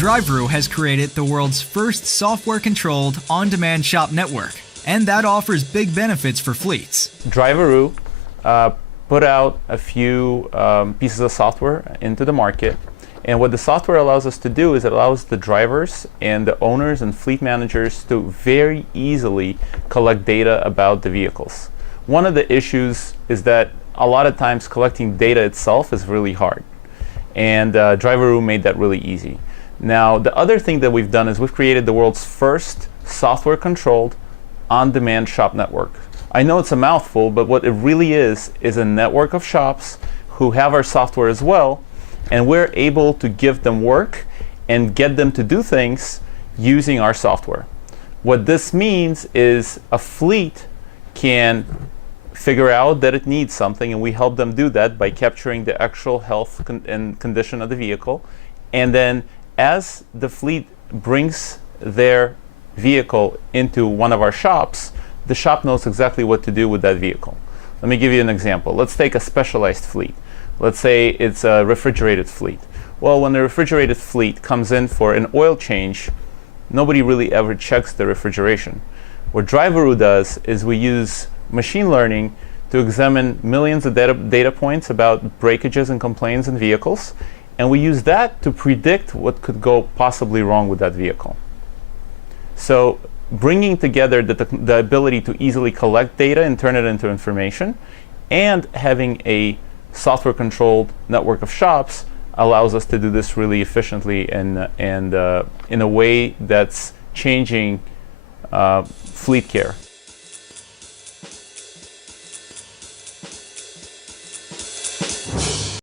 Driveroo has created the world's first software-controlled, on-demand shop network, and that offers big benefits for fleets. Driveroo put out a few pieces of software into the market, and what the software allows us to do is it allows the drivers and the owners and fleet managers to very easily collect data about the vehicles. One of the issues is that a lot of times collecting data itself is really hard, and Driveroo made that really easy. Now, the other thing that we've done is we've created the world's first software-controlled on-demand shop network. I know it's a mouthful, but what it really is a network of shops who have our software as well, and we're able to give them work and get them to do things using our software. What this means is a fleet can figure out that it needs something, and we help them do that by capturing the actual health and condition of the vehicle. And then as the fleet brings their vehicle into one of our shops, the shop knows exactly what to do with that vehicle. Let me give you an example. Let's take a specialized fleet. Let's say it's a refrigerated fleet. Well, when the refrigerated fleet comes in for an oil change, nobody really ever checks the refrigeration. What Driveroo does is we use machine learning to examine millions of data points about breakages and complaints in vehicles, and we use that to predict what could go possibly wrong with that vehicle. So bringing together the ability to easily collect data and turn it into information, and having a software-controlled network of shops allows us to do this really efficiently and in a way that's changing fleet care.